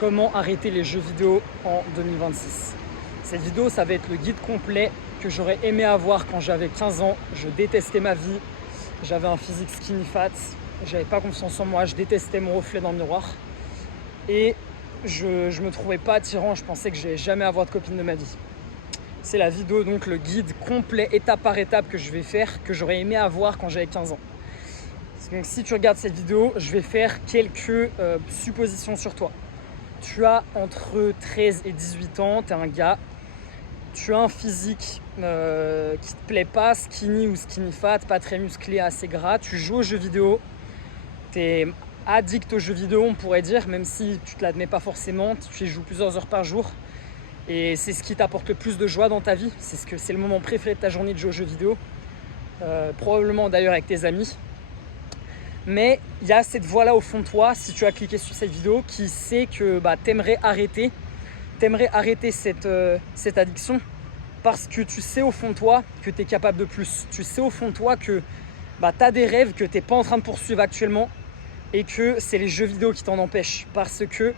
comment arrêter les jeux vidéo en 2026. Cette vidéo, ça va être le guide complet que j'aurais aimé avoir quand j'avais 15 ans. Je détestais ma vie, j'avais un physique skinny fat, j'avais pas confiance en moi, je détestais mon reflet dans le miroir et je me trouvais pas attirant, je pensais que j'allais jamais avoir de copine de ma vie. C'est la vidéo, donc le guide complet étape par étape que je vais faire, que j'aurais aimé avoir quand j'avais 15 ans. Donc si tu regardes cette vidéo, je vais faire quelques suppositions sur toi. Tu as entre 13 et 18 ans, tu es un gars, tu as un physique qui te plaît pas, skinny ou skinny fat, pas très musclé, assez gras, tu joues aux jeux vidéo, tu es addict aux jeux vidéo on pourrait dire, même si tu te l'admets pas forcément, tu y joues plusieurs heures par jour et c'est ce qui t'apporte le plus de joie dans ta vie, c'est le moment préféré de ta journée de jouer aux jeux vidéo, probablement d'ailleurs avec tes amis. Mais il y a cette voix-là au fond de toi, si tu as cliqué sur cette vidéo, qui sait que t'aimerais arrêter cette addiction parce que tu sais au fond de toi que tu es capable de plus. Tu sais au fond de toi que tu as des rêves que tu n'es pas en train de poursuivre actuellement et que c'est les jeux vidéo qui t'en empêchent. Parce que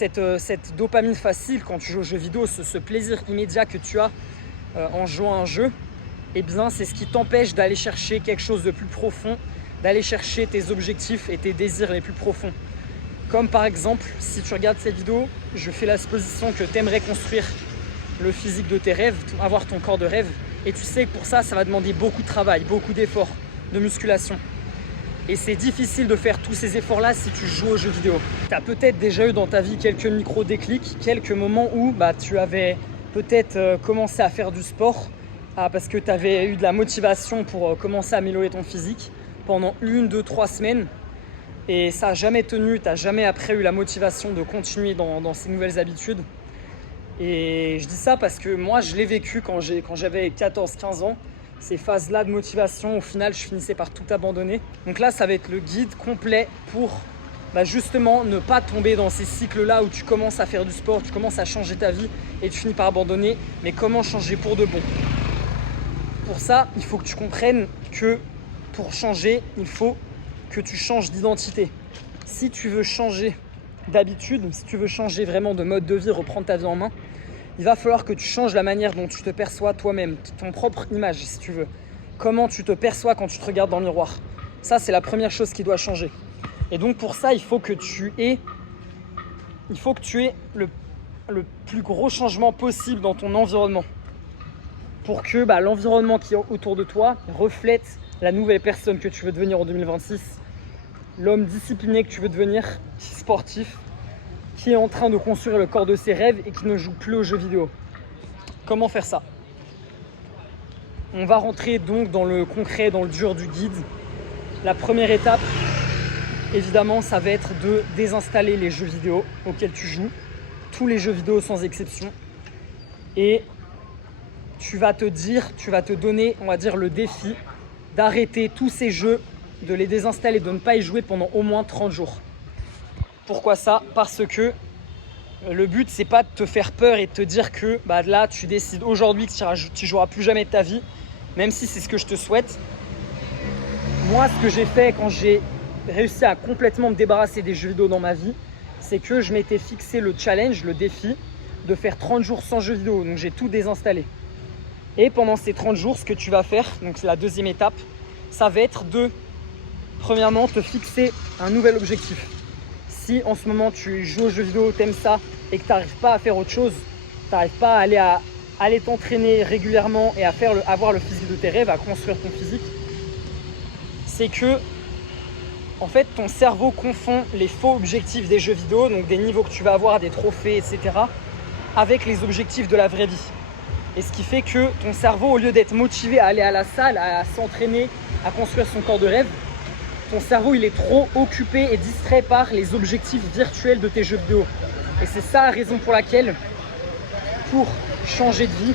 cette dopamine facile quand tu joues aux jeux vidéo, ce plaisir immédiat que tu as en jouant à un jeu, eh bien c'est ce qui t'empêche d'aller chercher quelque chose de plus profond, d'aller chercher tes objectifs et tes désirs les plus profonds. Comme par exemple, si tu regardes cette vidéo, je fais la supposition que tu aimerais construire le physique de tes rêves, avoir ton corps de rêve, et tu sais que pour ça, ça va demander beaucoup de travail, beaucoup d'efforts, de musculation. Et c'est difficile de faire tous ces efforts-là si tu joues aux jeux vidéo. Tu as peut-être déjà eu dans ta vie quelques micro-déclics, quelques moments où tu avais peut-être commencé à faire du sport parce que tu avais eu de la motivation pour commencer à améliorer ton physique pendant 1, 2, 3 semaines et ça n'a jamais tenu, tu n'as jamais après eu la motivation de continuer dans ces nouvelles habitudes. Et je dis ça parce que moi je l'ai vécu quand j'avais 14-15 ans, ces phases-là de motivation, au final je finissais par tout abandonner. Donc là ça va être le guide complet pour justement ne pas tomber dans ces cycles-là où tu commences à faire du sport, tu commences à changer ta vie et tu finis par abandonner, mais comment changer pour de bon. Pour ça, il faut que tu comprennes que pour changer, il faut que tu changes d'identité. Si tu veux changer d'habitude, si tu veux changer vraiment de mode de vie, reprendre ta vie en main, il va falloir que tu changes la manière dont tu te perçois toi-même, ton propre image si tu veux. Comment tu te perçois quand tu te regardes dans le miroir. Ça, c'est la première chose qui doit changer. Et donc pour ça, il faut que tu aies le plus gros changement possible dans ton environnement. Pour que l'environnement qui est autour de toi reflète la nouvelle personne que tu veux devenir en 2026, l'homme discipliné que tu veux devenir, sportif, qui est en train de construire le corps de ses rêves et qui ne joue plus aux jeux vidéo. Comment faire ça? On va rentrer donc dans le concret, dans le dur du guide. La première étape, évidemment, ça va être de désinstaller les jeux vidéo auxquels tu joues, tous les jeux vidéo sans exception, et tu vas te donner, on va dire, le défi d'arrêter tous ces jeux, de les désinstaller, de ne pas y jouer pendant au moins 30 jours. Pourquoi ça? Parce que le but, c'est pas de te faire peur et de te dire que là, tu décides aujourd'hui que tu joueras plus jamais de ta vie, même si c'est ce que je te souhaite. Moi, ce que j'ai fait quand j'ai réussi à complètement me débarrasser des jeux vidéo dans ma vie, c'est que je m'étais fixé le challenge, le défi de faire 30 jours sans jeux vidéo. Donc j'ai tout désinstallé. Et pendant ces 30 jours, ce que tu vas faire, donc c'est la deuxième étape, ça va être de, premièrement, te fixer un nouvel objectif. Si en ce moment tu joues aux jeux vidéo, t'aimes ça et que tu n'arrives pas à faire autre chose, tu n'arrives pas à aller t'entraîner régulièrement et à avoir le physique de tes rêves, à construire ton physique, c'est que en fait ton cerveau confond les faux objectifs des jeux vidéo, donc des niveaux que tu vas avoir, des trophées, etc., avec les objectifs de la vraie vie. Et ce qui fait que ton cerveau, au lieu d'être motivé à aller à la salle, à s'entraîner, à construire son corps de rêve, ton cerveau il est trop occupé et distrait par les objectifs virtuels de tes jeux vidéo. Et c'est ça la raison pour laquelle, pour changer de vie,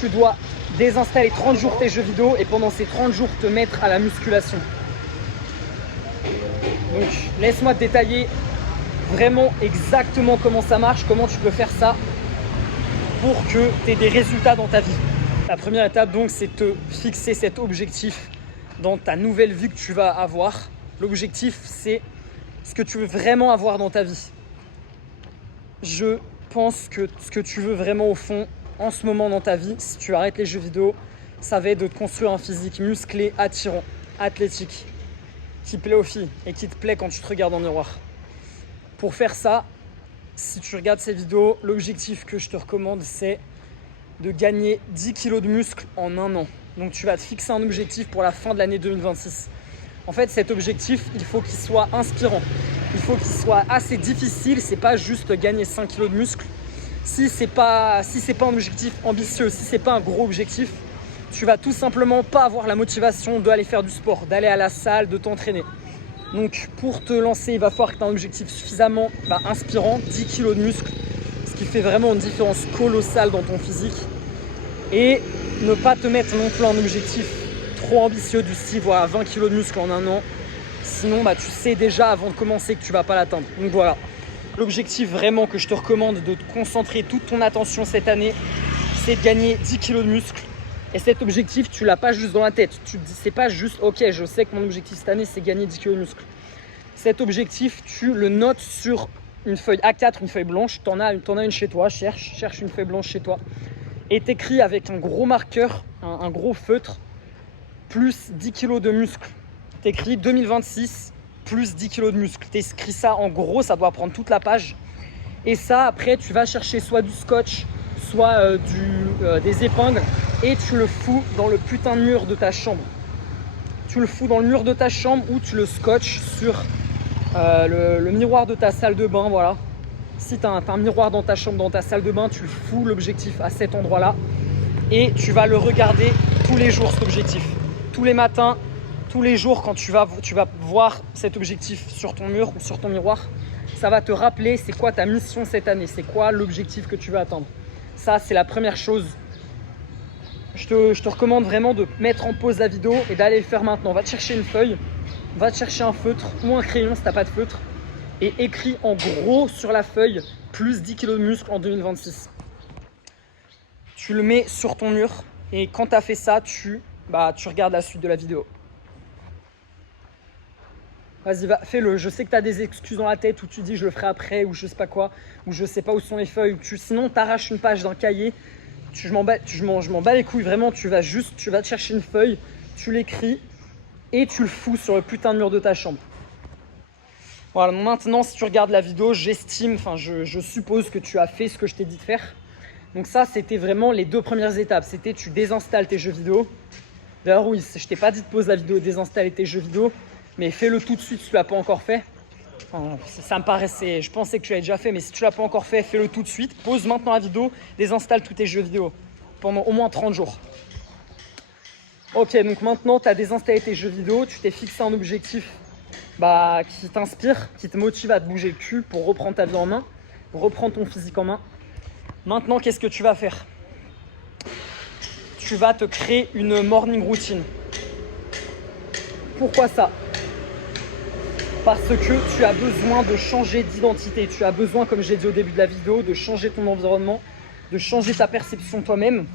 tu dois désinstaller 30 jours tes jeux vidéo et pendant ces 30 jours te mettre à la musculation. Donc laisse-moi te détailler vraiment exactement comment ça marche, comment tu peux faire ça pour que tu aies des résultats dans ta vie. La première étape donc, c'est te fixer cet objectif dans ta nouvelle vie que tu vas avoir. L'objectif, c'est ce que tu veux vraiment avoir dans ta vie. je pense que ce que tu veux vraiment au fond, en ce moment dans ta vie, si tu arrêtes les jeux vidéo, ça va être de te construire un physique musclé, attirant, athlétique, qui plaît aux filles et qui te plaît quand tu te regardes en miroir. Pour faire ça, si tu regardes ces vidéos, l'objectif que je te recommande, c'est de gagner 10 kg de muscle en un an. Donc tu vas te fixer un objectif pour la fin de l'année 2026. En fait, cet objectif, il faut qu'il soit inspirant. Il faut qu'il soit assez difficile. C'est pas juste gagner 5 kg de muscle. Si c'est pas un objectif ambitieux, si c'est pas un gros objectif, tu vas tout simplement pas avoir la motivation d'aller faire du sport, d'aller à la salle, de t'entraîner. Donc pour te lancer, il va falloir que tu aies un objectif suffisamment inspirant, 10 kg de muscle, ce qui fait vraiment une différence colossale dans ton physique. Et ne pas te mettre non plus un objectif trop ambitieux du style voilà, 20 kg de muscle en un an. Sinon, tu sais déjà avant de commencer que tu ne vas pas l'atteindre. Donc voilà, l'objectif vraiment que je te recommande de te concentrer toute ton attention cette année, c'est de gagner 10 kg de muscle. Et cet objectif, tu l'as pas juste dans la tête. Tu te dis, c'est pas juste, ok, je sais que mon objectif cette année, c'est gagner 10 kg de muscle. Cet objectif, tu le notes sur une feuille A4, une feuille blanche. T'en as une chez toi, cherche une feuille blanche chez toi. Et t'écris avec un gros marqueur, un gros feutre, plus 10 kg de muscle. T'écris 2026 plus 10 kg de muscle. T'écris ça en gros, ça doit prendre toute la page. Et ça, après, tu vas chercher soit du scotch, soit des épingles, et tu le fous dans le putain de mur de ta chambre. Tu le fous dans le mur de ta chambre ou tu le scotches sur le miroir de ta salle de bain, voilà. Si tu as un miroir dans ta chambre, dans ta salle de bain, tu fous l'objectif à cet endroit-là et tu vas le regarder tous les jours, cet objectif. Tous les matins, tous les jours, quand tu vas voir cet objectif sur ton mur ou sur ton miroir, ça va te rappeler c'est quoi ta mission cette année, c'est quoi l'objectif que tu veux atteindre. Ça, c'est la première chose. Je te recommande vraiment de mettre en pause la vidéo et d'aller le faire maintenant. Va te chercher une feuille, va te chercher un feutre ou un crayon si tu n'as pas de feutre et écris en gros sur la feuille plus 10 kg de muscle en 2026. Tu le mets sur ton mur et quand tu as fait ça, tu regardes la suite de la vidéo. Vas-y, fais-le. Je sais que tu as des excuses dans la tête où tu dis je le ferai après ou je sais pas quoi, ou je sais pas où sont les feuilles, sinon tu arraches une page d'un cahier. Je m'en bats les couilles, vraiment. Tu vas te chercher une feuille, tu l'écris et tu le fous sur le putain de mur de ta chambre. Voilà, maintenant si tu regardes la vidéo, je suppose que tu as fait ce que je t'ai dit de faire. Donc ça, c'était vraiment les 2 premières étapes. C'était tu désinstalles tes jeux vidéo. D'ailleurs oui, je t'ai pas dit de pause la vidéo, désinstaller tes jeux vidéo, mais fais-le tout de suite si tu l'as pas encore fait. Enfin, ça me paraissait, je pensais que tu l'avais déjà fait, mais si tu l'as pas encore fait, fais-le tout de suite. Pause maintenant la vidéo, désinstalle tous tes jeux vidéo pendant au moins 30 jours. Ok, donc maintenant tu as désinstallé tes jeux vidéo, tu t'es fixé un objectif qui t'inspire, qui te motive à te bouger le cul pour reprendre ta vie en main, reprendre ton physique en main. Maintenant, qu'est-ce que tu vas faire? Tu vas te créer une morning routine. Pourquoi ça? Parce que tu as besoin de changer d'identité. Tu as besoin, comme j'ai dit au début de la vidéo, de changer ton environnement, de changer ta perception de toi-même.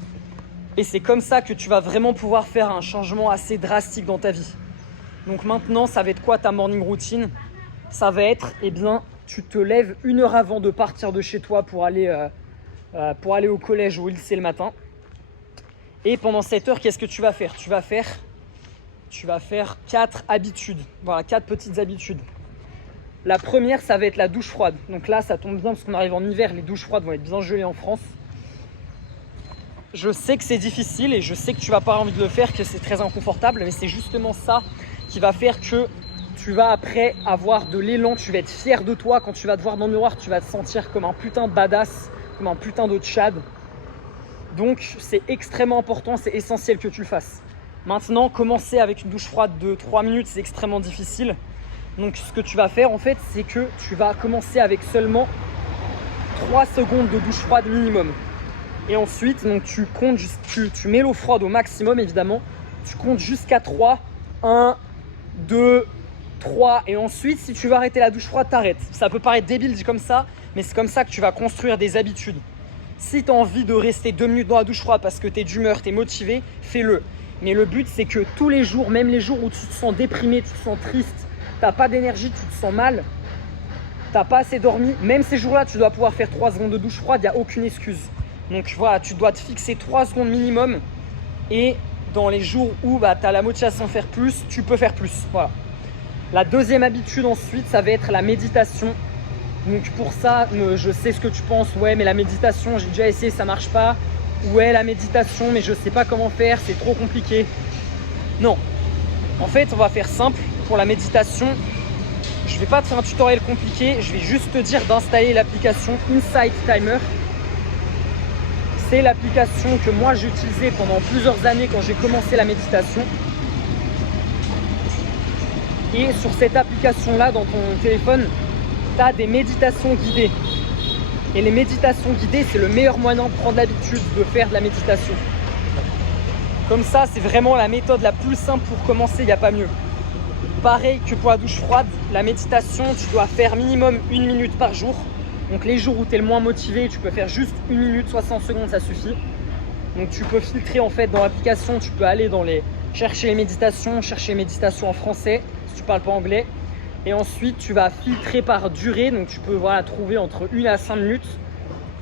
Et c'est comme ça que tu vas vraiment pouvoir faire un changement assez drastique dans ta vie. Donc maintenant, ça va être quoi ta morning routine? Ça va être, tu te lèves 1 heure avant de partir de chez toi pour aller au collège ou au lycée le matin. Et pendant cette heure, qu'est-ce que tu vas faire? Tu vas faire 4 habitudes. Voilà, 4 petites habitudes. La première, ça va être la douche froide. Donc là, ça tombe bien parce qu'on arrive en hiver, les douches froides vont être bien gelées en France. Je sais que c'est difficile et je sais que tu vas pas avoir envie de le faire, que c'est très inconfortable, mais c'est justement ça qui va faire que tu vas après avoir de l'élan, tu vas être fier de toi. Quand tu vas te voir dans le miroir, tu vas te sentir comme un putain de badass, comme un putain de tchad. Donc c'est extrêmement important, c'est essentiel que tu le fasses. Maintenant, commencer avec une douche froide de 3 minutes, c'est extrêmement difficile. Donc ce que tu vas faire en fait, c'est que tu vas commencer avec seulement 3 secondes de douche froide minimum. Et ensuite, donc tu comptes, tu mets l'eau froide au maximum évidemment. Tu comptes jusqu'à 3. 1, 2, 3. Et ensuite, si tu veux arrêter la douche froide, t'arrêtes. Ça peut paraître débile dit comme ça, mais c'est comme ça que tu vas construire des habitudes. Si tu as envie de rester 2 minutes dans la douche froide parce que tu es d'humeur, tu es motivé, fais-le. Mais le but, c'est que tous les jours, même les jours où tu te sens déprimé, tu te sens triste, tu n'as pas d'énergie, tu te sens mal, t'as pas assez dormi, même ces jours-là, tu dois pouvoir faire 3 secondes de douche froide, il n'y a aucune excuse. Donc voilà, tu dois te fixer 3 secondes minimum. Et dans les jours où tu as la motivation de faire plus, tu peux faire plus. Voilà. La deuxième habitude ensuite, ça va être la méditation. Donc pour ça, je sais ce que tu penses. Ouais, mais la méditation, j'ai déjà essayé, ça marche pas. Ouais, la méditation, mais je sais pas comment faire, c'est trop compliqué. Non. En fait, on va faire simple. Pour la méditation, je vais pas te faire un tutoriel compliqué. Je vais juste te dire d'installer l'application Insight Timer. C'est l'application que moi j'ai utilisée pendant plusieurs années quand j'ai commencé la méditation. Et sur cette application-là, dans ton téléphone, tu as des méditations guidées. Et les méditations guidées, c'est le meilleur moyen de prendre l'habitude de faire de la méditation. Comme ça, c'est vraiment la méthode la plus simple pour commencer, il n'y a pas mieux. Pareil que pour la douche froide, la méditation, tu dois faire minimum 1 minute par jour. Donc les jours où tu es le moins motivé, tu peux faire juste 1 minute, 60 secondes, ça suffit. Donc tu peux filtrer en fait dans l'application, tu peux aller dans chercher les méditations en français si tu ne parles pas anglais. Et ensuite tu vas filtrer par durée, donc tu peux trouver entre 1 à 5 minutes.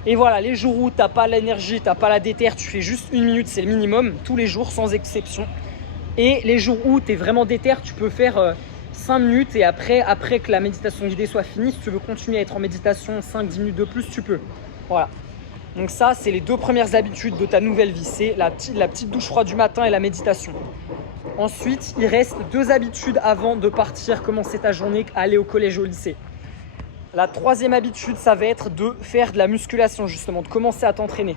Et voilà, les jours où tu n'as pas l'énergie, tu n'as pas la déterre, tu fais juste 1 minute, c'est le minimum, tous les jours sans exception. Et les jours où tu es vraiment déterre, tu peux faire 5 minutes et après que la méditation guidée soit finie, si tu veux continuer à être en méditation 5-10 minutes de plus, tu peux. Voilà. Donc ça, c'est les 2 premières habitudes de ta nouvelle vie. C'est la petite douche froide du matin et la méditation. Ensuite, il reste 2 habitudes avant de partir commencer ta journée, aller au collège ou au lycée. La 3e habitude, ça va être de faire de la musculation justement, de commencer à t'entraîner.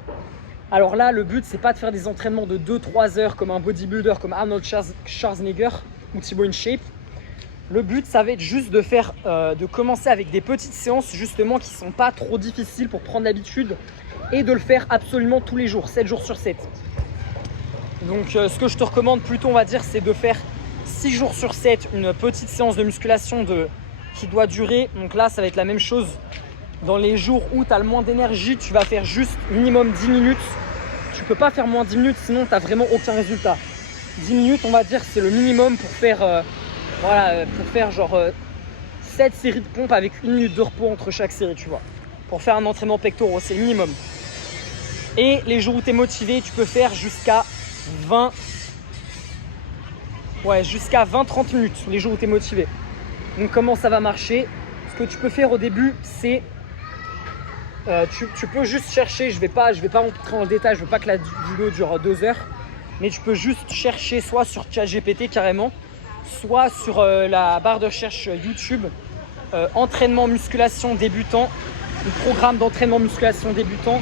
Alors là, le but, c'est pas de faire des entraînements de 2-3 heures comme un bodybuilder, comme Arnold Schwarzenegger ou Thibaut InShape. Le but, ça va être juste de commencer avec des petites séances justement qui ne sont pas trop difficiles pour prendre l'habitude et de le faire absolument tous les jours, 7 jours sur 7. Donc ce que je te recommande plutôt, on va dire, c'est de faire 6 jours sur 7 une petite séance de musculation qui doit durer. Donc là, ça va être la même chose. Dans les jours où tu as le moins d'énergie, tu vas faire juste minimum 10 minutes. Tu ne peux pas faire moins de 10 minutes, sinon tu n'as vraiment aucun résultat. 10 minutes, on va dire, c'est le minimum pour faire... genre 7 séries de pompes avec 1 minute de repos entre chaque série, tu vois. Pour faire un entraînement pectoraux, c'est le minimum. Et les jours où tu es motivé, tu peux faire jusqu'à 20-30 minutes, les jours où tu es motivé. Donc comment ça va marcher? Ce que tu peux faire au début, c'est... tu peux juste chercher, je vais pas rentrer dans le détail, je veux pas que la vidéo dure 2 heures, mais tu peux juste chercher soit sur ChatGPT carrément, soit sur la barre de recherche YouTube, entraînement musculation débutant, ou programme d'entraînement musculation débutant.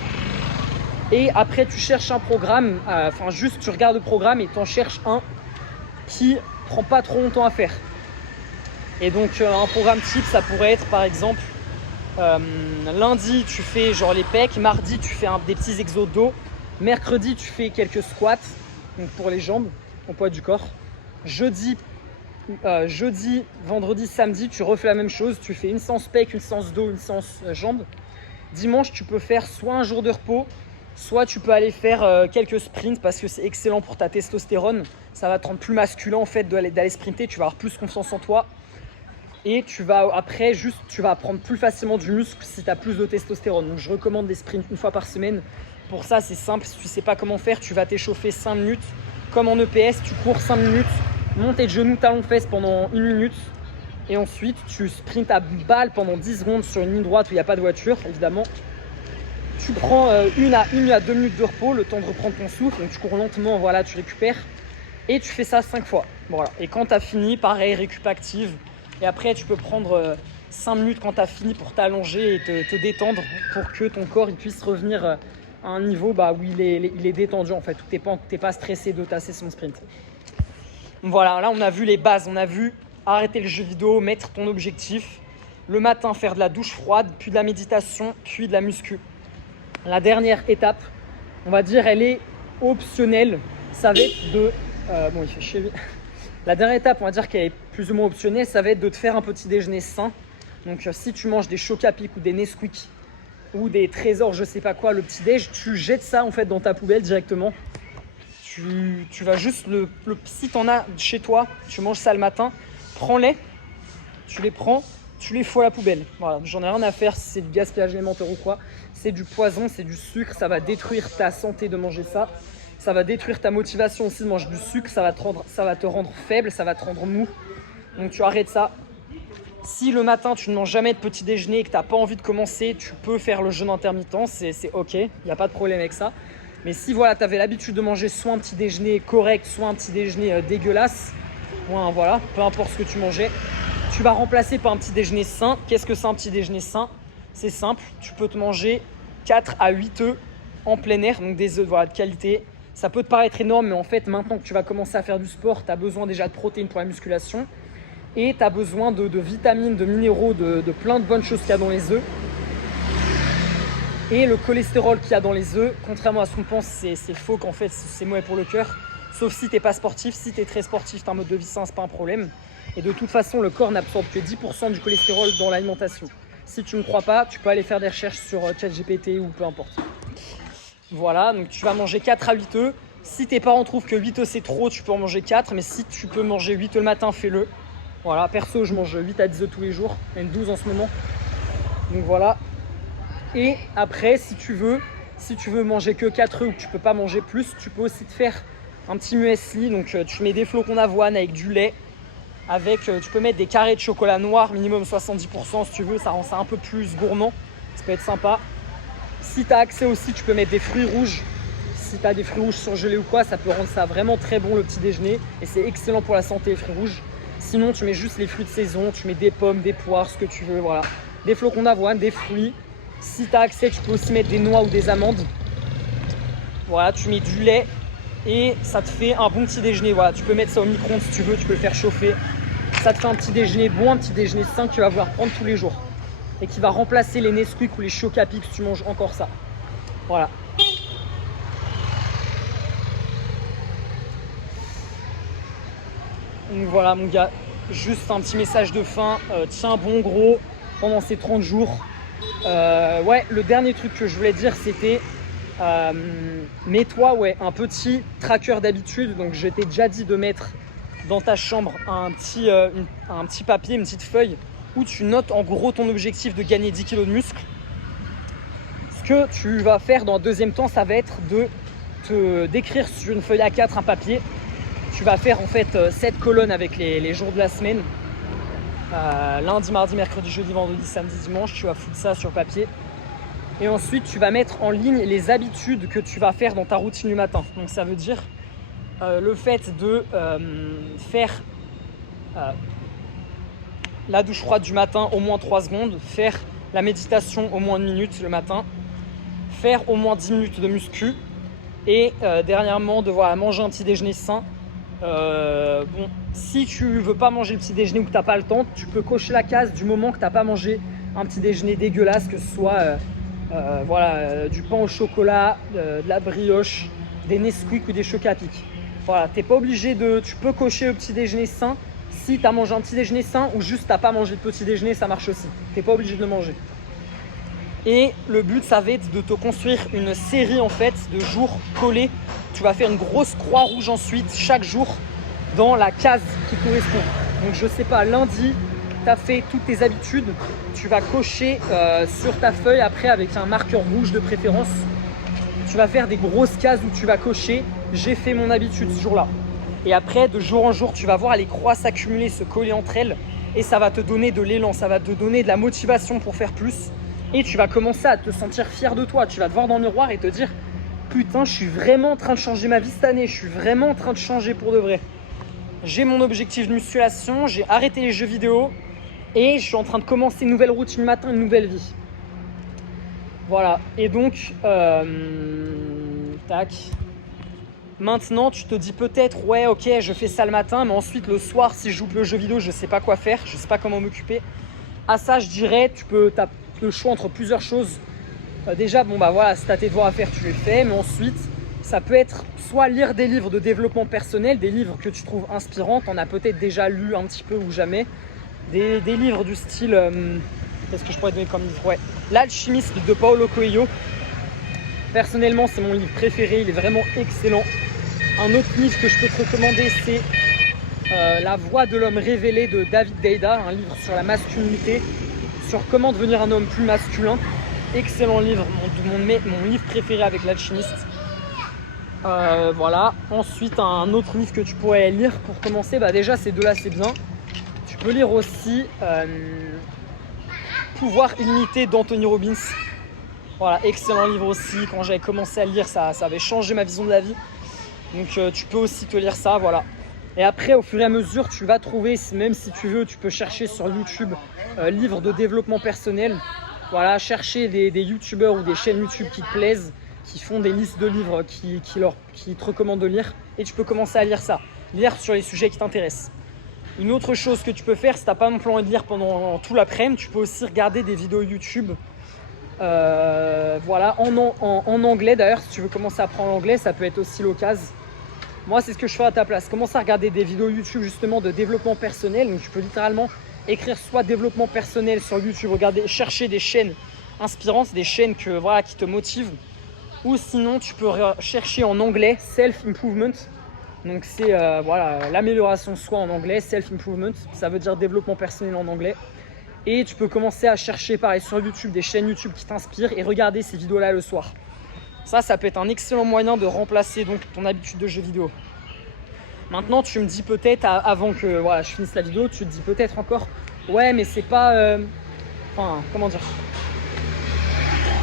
Et après tu cherches un programme, juste tu regardes le programme et tu en cherches un qui prend pas trop longtemps à faire. Et donc un programme type, ça pourrait être par exemple lundi tu fais genre les pecs, mardi tu fais des petits exos dos, mercredi tu fais quelques squats donc pour les jambes, au poids du corps. Jeudi, vendredi, samedi, tu refais la même chose. Tu fais une séance pec, une séance dos, une séance jambes. Dimanche, tu peux faire soit un jour de repos, soit tu peux aller faire quelques sprints parce que c'est excellent pour ta testostérone. Ça va te rendre plus masculin en fait d'aller sprinter. Tu vas avoir plus confiance en toi. Et tu vas prendre plus facilement du muscle si tu as plus de testostérone. Donc je recommande des sprints 1 fois par semaine. Pour ça, c'est simple. Si tu ne sais pas comment faire, tu vas t'échauffer 5 minutes. Comme en EPS, tu cours 5 minutes. Monte tes genoux, talons, fesses pendant 1 minute et ensuite tu sprintes à balle pendant 10 secondes sur une ligne droite où il n'y a pas de voiture évidemment. Tu prends 1 à 2 minutes de repos, le temps de reprendre ton souffle, donc tu cours lentement, voilà, tu récupères et tu fais ça 5 fois. Voilà. Et quand tu as fini, pareil, récup active et après tu peux prendre 5 minutes quand tu as fini pour t'allonger et te détendre pour que ton corps il puisse revenir à un niveau où il est détendu en fait, où tu n'es pas stressé de ta session de sprint. Voilà, là on a vu les bases, on a vu arrêter le jeu vidéo, mettre ton objectif, le matin faire de la douche froide, puis de la méditation, puis de la muscu. La dernière étape, on va dire, elle est optionnelle, ça va être de... il fait chier lui. La dernière étape, on va dire qu'elle est plus ou moins optionnelle, ça va être de te faire un petit déjeuner sain. Donc si tu manges des chocs à pic ou des Nesquik ou des trésors, je sais pas quoi, le petit déj, tu jettes ça en fait dans ta poubelle directement. Tu vas juste, si tu en as chez toi, tu manges ça le matin, prends-les, tu les prends tu les fous à la poubelle. Voilà, j'en ai rien à faire si c'est du gaspillage alimentaire ou quoi. C'est du poison, c'est du sucre, ça va détruire ta santé de manger ça. Ça va détruire ta motivation aussi de manger du sucre, ça va te rendre faible, ça va te rendre mou. Donc tu arrêtes ça. Si le matin tu ne manges jamais de petit déjeuner et que tu n'as pas envie de commencer, tu peux faire le jeûne intermittent, c'est ok, il n'y a pas de problème avec ça. Mais si voilà, tu avais l'habitude de manger soit un petit déjeuner correct, soit un petit déjeuner dégueulasse, voilà, peu importe ce que tu mangeais, tu vas remplacer par un petit déjeuner sain. Qu'est-ce que c'est un petit déjeuner sain? C'est simple, tu peux te manger 4 à 8 œufs en plein air, donc des œufs voilà, de qualité. Ça peut te paraître énorme, mais en fait, maintenant que tu vas commencer à faire du sport, tu as besoin déjà de protéines pour la musculation. Et tu as besoin de vitamines, de minéraux, de plein de bonnes choses qu'il y a dans les œufs. Et le cholestérol qu'il y a dans les œufs, contrairement à ce qu'on pense, c'est faux qu'en fait c'est mauvais pour le cœur. Sauf si tu n'es pas sportif. Si tu es très sportif, tu as un mode de vie sain, c'est pas un problème. Et de toute façon, le corps n'absorbe que 10% du cholestérol dans l'alimentation. Si tu ne me crois pas, tu peux aller faire des recherches sur ChatGPT ou peu importe. Voilà, donc tu vas manger 4 à 8 œufs. Si tes parents trouvent que 8 œufs c'est trop, tu peux en manger 4. Mais si tu peux manger 8 œufs le matin, fais-le. Voilà, perso, je mange 8 à 10 œufs tous les jours, même 12 en ce moment. Donc voilà. Et après, si tu veux manger que 4 œufs ou que tu peux pas manger plus, tu peux aussi te faire un petit muesli. Donc tu mets des flocons d'avoine avec du lait. Tu peux mettre des carrés de chocolat noir, minimum 70% si tu veux, ça rend ça un peu plus gourmand. Ça peut être sympa. Si tu as accès aussi, tu peux mettre des fruits rouges. Si tu as des fruits rouges surgelés ou quoi, ça peut rendre ça vraiment très bon le petit déjeuner. Et c'est excellent pour la santé, les fruits rouges. Sinon, tu mets juste les fruits de saison, tu mets des pommes, des poires, ce que tu veux, voilà. Des flocons d'avoine, des fruits. Si tu as accès, tu peux aussi mettre des noix ou des amandes. Voilà, tu mets du lait et ça te fait un bon petit déjeuner. Voilà, tu peux mettre ça au micro-ondes si tu veux, tu peux le faire chauffer. Ça te fait un petit déjeuner bon, un petit déjeuner sain que tu vas pouvoir prendre tous les jours. Et qui va remplacer les Nesquik ou les Chocapic si tu manges encore ça. Voilà. Donc voilà mon gars, juste un petit message de fin, tiens bon gros pendant ces 30 jours. Ouais, le dernier truc que je voulais dire c'était mets-toi un petit tracker d'habitude. Donc je t'ai déjà dit de mettre dans ta chambre un petit papier, une petite feuille où tu notes en gros ton objectif de gagner 10 kg de muscle. Ce que tu vas faire dans un deuxième temps, ça va être de d'écrire sur une feuille A4 un papier. Tu vas faire en fait 7 colonnes avec les jours de la semaine. Lundi, mardi, mercredi, jeudi, vendredi, samedi, dimanche. Tu vas foutre ça sur papier. Et ensuite, tu vas mettre en ligne les habitudes que tu vas faire dans ta routine du matin. Donc ça veut dire le fait de faire la douche froide du matin au moins 3 secondes. Faire la méditation au moins 1 minute le matin. Faire au moins 10 minutes de muscu. Et dernièrement, devoir manger un petit déjeuner sain. Bon, si tu veux pas manger le petit déjeuner ou que t'as pas le temps, tu peux cocher la case du moment que t'as pas mangé un petit déjeuner dégueulasse, que ce soit du pain au chocolat, de la brioche, des Nesquik ou des Chocapic. Voilà, t'es pas obligé tu peux cocher le petit déjeuner sain. Si t'as mangé un petit déjeuner sain ou juste t'as pas mangé de petit déjeuner, ça marche aussi. T'es pas obligé de le manger. Et le but, ça va être de te construire une série en fait de jours collés. Tu vas faire une grosse croix rouge ensuite chaque jour dans la case qui correspond. Donc je sais pas, lundi, tu as fait toutes tes habitudes. Tu vas cocher sur ta feuille après avec un marqueur rouge de préférence. Tu vas faire des grosses cases où tu vas cocher « J'ai fait mon habitude ce jour-là ». Et après, de jour en jour, tu vas voir les croix s'accumuler, se coller entre elles. Et ça va te donner de l'élan, ça va te donner de la motivation pour faire plus. Et tu vas commencer à te sentir fier de toi. Tu vas te voir dans le miroir et te dire « Putain, je suis vraiment en train de changer ma vie cette année. Je suis vraiment en train de changer pour de vrai. J'ai mon objectif de musculation, j'ai arrêté les jeux vidéo et je suis en train de commencer une nouvelle routine le matin, une nouvelle vie. » Voilà. Et donc, tac. Maintenant, tu te dis peut-être « Ouais, ok, je fais ça le matin, mais ensuite le soir, si je joue le jeu vidéo, je ne sais pas quoi faire, je ne sais pas comment m'occuper. » À ça, je dirais, tu as le choix entre plusieurs choses. Déjà, bon bah voilà, si tu as tes devoirs à faire, tu les fais. Mais ensuite, ça peut être soit lire des livres de développement personnel, des livres que tu trouves inspirants. Tu en as peut-être déjà lu un petit peu ou jamais. Des livres du style, qu'est-ce que je pourrais donner comme livre? Ouais, L'Alchimiste de Paulo Coelho. Personnellement, c'est mon livre préféré, il est vraiment excellent. Un autre livre que je peux te recommander, c'est La voix de l'homme révélé de David Deida, un livre sur la masculinité, sur comment devenir un homme plus masculin. Excellent livre, mon livre préféré avec l'alchimiste. Voilà. Ensuite, un autre livre que tu pourrais lire pour commencer, déjà ces deux-là c'est bien. Tu peux lire aussi Pouvoir illimité d'Anthony Robbins. Voilà, excellent livre aussi. Quand j'avais commencé à le lire, ça avait changé ma vision de la vie. Donc tu peux aussi te lire ça, voilà. Et après, au fur et à mesure, tu vas trouver, même si tu veux, tu peux chercher sur YouTube livres de développement personnel. Voilà, chercher des youtubeurs ou des chaînes YouTube qui te plaisent, qui font des listes de livres qui te recommandent de lire. Et tu peux commencer à lire ça, lire sur les sujets qui t'intéressent. Une autre chose que tu peux faire, si tu n'as pas non plus envie de lire pendant tout l'après-midi, tu peux aussi regarder des vidéos YouTube. Voilà, en anglais d'ailleurs, si tu veux commencer à apprendre l'anglais, ça peut être aussi l'occasion. Moi, c'est ce que je ferai à ta place. Commence à regarder des vidéos YouTube justement de développement personnel. Donc, tu peux littéralement écrire soit développement personnel sur YouTube, chercher des chaînes inspirantes, des chaînes qui te motivent. Ou sinon, tu peux chercher en anglais self-improvement. Donc, c'est l'amélioration de soi en anglais, self-improvement. Ça veut dire développement personnel en anglais. Et tu peux commencer à chercher pareil sur YouTube des chaînes YouTube qui t'inspirent et regarder ces vidéos-là le soir. Ça peut être un excellent moyen de remplacer donc ton habitude de jeu vidéo. Maintenant, tu me dis peut-être, avant que je finisse la vidéo, tu te dis peut-être encore, ouais, mais c'est pas... comment dire ?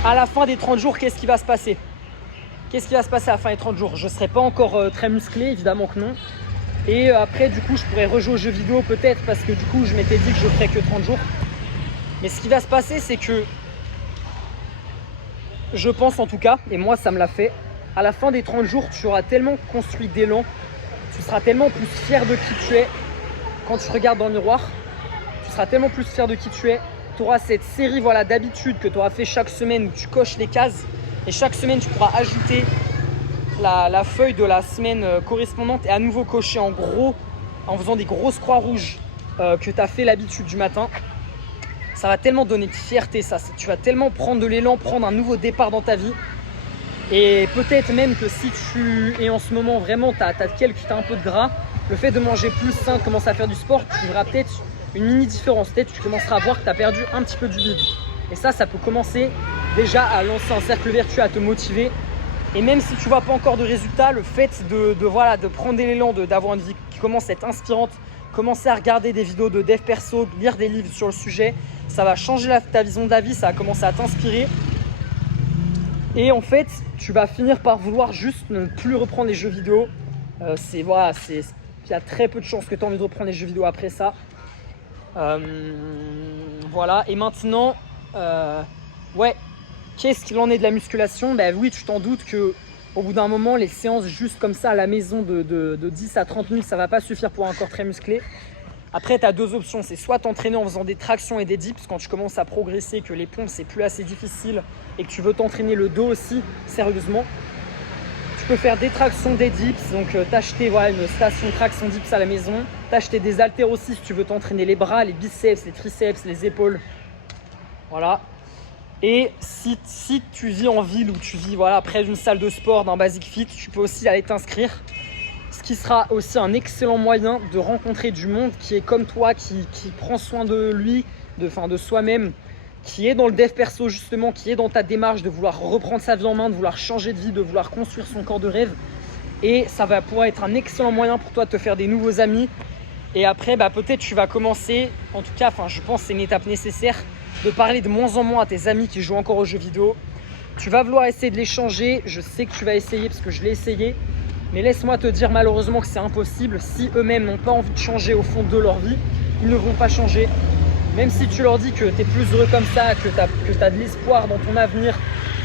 À la fin des 30 jours, qu'est-ce qui va se passer ? Qu'est-ce qui va se passer à la fin des 30 jours ? Je ne serai pas encore très musclé, évidemment que non. Et après, du coup, je pourrais rejouer aux jeux vidéo peut-être parce que du coup, je m'étais dit que je ferais que 30 jours. Mais ce qui va se passer, c'est que je pense en tout cas, et moi ça me l'a fait, à la fin des 30 jours, tu auras tellement construit d'élan, tu seras tellement plus fier de qui tu es quand tu te regardes dans le miroir, tu seras tellement plus fier de qui tu es, tu auras cette série d'habitudes que tu auras fait chaque semaine où tu coches les cases et chaque semaine tu pourras ajouter la feuille de la semaine correspondante et à nouveau cocher en gros, en faisant des grosses croix rouges que tu as fait l'habitude du matin. Ça va tellement donner de fierté, ça. Tu vas tellement prendre de l'élan, prendre un nouveau départ dans ta vie. Et peut-être même que si tu es en ce moment vraiment, tu as un peu de gras, le fait de manger plus sain, de commencer à faire du sport, tu verras peut-être une mini différence. Peut-être tu commenceras à voir que tu as perdu un petit peu du vide. Et ça peut commencer déjà à lancer un cercle vertueux, à te motiver. Et même si tu ne vois pas encore de résultats, le fait de prendre de l'élan, d'avoir une vie qui commence à être inspirante, commencer à regarder des vidéos de dev perso, lire des livres sur le sujet, ça va changer ta vision de la vie, ça va commencer à t'inspirer. Et en fait, tu vas finir par vouloir juste ne plus reprendre les jeux vidéo. Il y a très peu de chances que tu aies envie de reprendre les jeux vidéo après ça. Voilà, et maintenant, qu'est-ce qu'il en est de la musculation ? Oui, tu t'en doutes que au bout d'un moment, les séances juste comme ça à la maison de 10 à 30 minutes, ça va pas suffire pour un corps très musclé. Après, tu as deux options, c'est soit t'entraîner en faisant des tractions et des dips quand tu commences à progresser, que les pompes c'est plus assez difficile et que tu veux t'entraîner le dos aussi, sérieusement. Tu peux faire des tractions, des dips, donc t'acheter une station de traction dips à la maison, t'acheter des haltères aussi si tu veux t'entraîner les bras, les biceps, les triceps, les épaules. Voilà. Et si tu vis en ville ou tu vis près d'une salle de sport, d'un Basic Fit, tu peux aussi aller t'inscrire. Ce qui sera aussi un excellent moyen de rencontrer du monde qui est comme toi, qui prend soin de lui, de soi-même, qui est dans le dev perso justement, qui est dans ta démarche de vouloir reprendre sa vie en main, de vouloir changer de vie, de vouloir construire son corps de rêve. Et ça va pouvoir être un excellent moyen pour toi de te faire des nouveaux amis. Et après, peut-être tu vas commencer, en tout cas, je pense que c'est une étape nécessaire, de parler de moins en moins à tes amis qui jouent encore aux jeux vidéo. Tu vas vouloir essayer de les changer, je sais que tu vas essayer parce que je l'ai essayé, mais laisse-moi te dire malheureusement que c'est impossible. Si eux-mêmes n'ont pas envie de changer au fond de leur vie, ils ne vont pas changer. Même si tu leur dis que tu es plus heureux comme ça, que tu as de l'espoir dans ton avenir,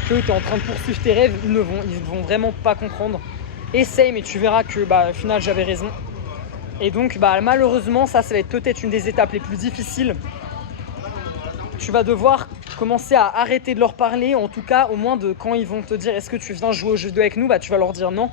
que tu es en train de poursuivre tes rêves, ils ne vont vraiment pas comprendre. Essaye, mais tu verras que au final j'avais raison. Et donc malheureusement ça va être peut-être une des étapes les plus difficiles. Tu vas devoir commencer à arrêter de leur parler, en tout cas au moins de quand ils vont te dire est-ce que tu viens jouer au jeu vidéo avec nous, tu vas leur dire non.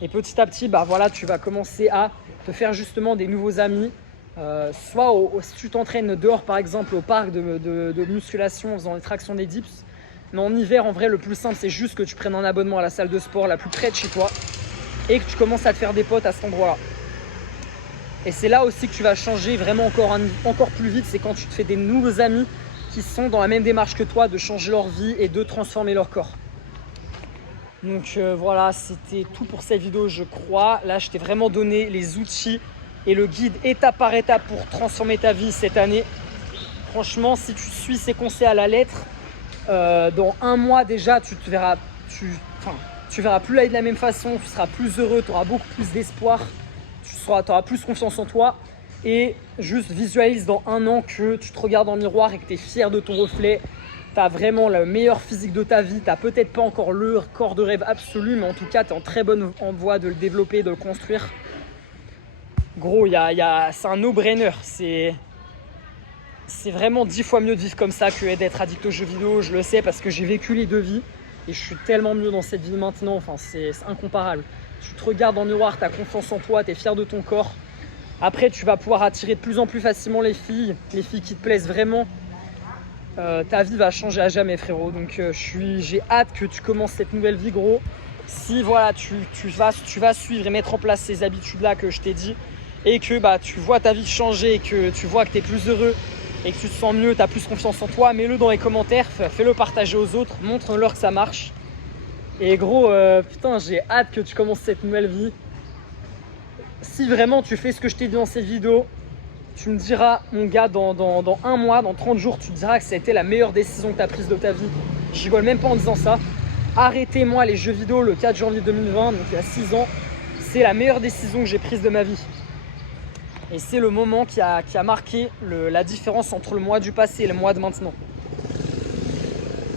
Et petit à petit, tu vas commencer à te faire justement des nouveaux amis. Soit si tu t'entraînes dehors par exemple au parc de musculation en faisant des tractions, des dips. Mais en hiver, en vrai, le plus simple, c'est juste que tu prennes un abonnement à la salle de sport la plus près de chez toi et que tu commences à te faire des potes à cet endroit-là. Et c'est là aussi que tu vas changer vraiment encore plus vite, c'est quand tu te fais des nouveaux amis qui sont dans la même démarche que toi, de changer leur vie et de transformer leur corps. Donc voilà, c'était tout pour cette vidéo, je crois. Là, je t'ai vraiment donné les outils et le guide étape par étape pour transformer ta vie cette année. Franchement, si tu suis ces conseils à la lettre, dans 1 mois déjà, tu verras plus la vie de la même façon, tu seras plus heureux, tu auras beaucoup plus d'espoir, tu auras plus confiance en toi. Et juste visualise dans 1 an que tu te regardes dans le miroir et que tu es fier de ton reflet. Tu as vraiment le meilleur physique de ta vie. Tu n'as peut-être pas encore le corps de rêve absolu, mais en tout cas, tu es en très bonne voie de le développer, de le construire. Gros, c'est un no-brainer. C'est vraiment 10 fois mieux de vivre comme ça que d'être addict aux jeux vidéo. Je le sais parce que j'ai vécu les 2 vies et je suis tellement mieux dans cette vie maintenant. Enfin, c'est incomparable. Tu te regardes dans le miroir, tu as confiance en toi, tu es fier de ton corps. Après, tu vas pouvoir attirer de plus en plus facilement les filles qui te plaisent vraiment. Ta vie va changer à jamais, frérot. Donc, j'ai hâte que tu commences cette nouvelle vie, gros. Si voilà, tu vas suivre et mettre en place ces habitudes-là que je t'ai dit et que tu vois ta vie changer et que tu vois que tu es plus heureux et que tu te sens mieux, tu as plus confiance en toi, mets-le dans les commentaires, fais-le partager aux autres, montre-leur que ça marche. Et gros, putain, j'ai hâte que tu commences cette nouvelle vie. Si vraiment tu fais ce que je t'ai dit dans cette vidéo, tu me diras, mon gars, dans 1 mois, dans 30 jours, tu te diras que ça a été la meilleure décision que tu as prise de ta vie. Je rigole même pas en disant ça. Arrêtez-moi les jeux vidéo le 4 janvier 2020, donc il y a 6 ans. C'est la meilleure décision que j'ai prise de ma vie. Et c'est le moment qui a marqué la différence entre le moi du passé et le moi de maintenant.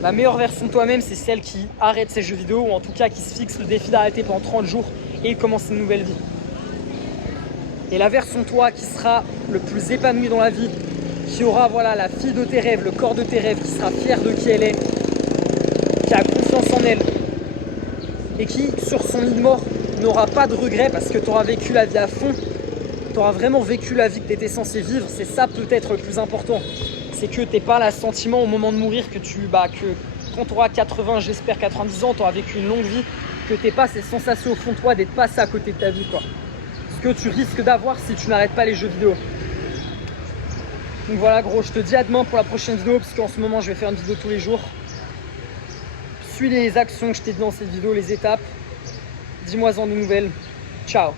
La meilleure version de toi-même, c'est celle qui arrête ses jeux vidéo, ou en tout cas qui se fixe le défi d'arrêter pendant 30 jours et commence une nouvelle vie. Et la version de toi qui sera le plus épanouie dans la vie, qui aura la fille de tes rêves, le corps de tes rêves, qui sera fière de qui elle est, qui a confiance en elle et qui, sur son lit de mort, n'aura pas de regrets parce que tu auras vécu la vie à fond, tu auras vraiment vécu la vie que tu étais censé vivre. C'est ça peut-être le plus important, c'est que tu n'aies pas le sentiment au moment de mourir que quand tu auras 80, j'espère 90 ans, tu auras vécu une longue vie, que tu n'aies pas ces sensations au fond de toi d'être passé à côté de ta vie, quoi. Que tu risques d'avoir si tu n'arrêtes pas les jeux vidéo. Donc voilà, gros, je te dis à demain pour la prochaine vidéo, parce qu'en ce moment je vais faire une vidéo tous les jours. Suis les actions que je t'ai dit dans cette vidéo, les étapes. Dis-moi-en des nouvelles. Ciao.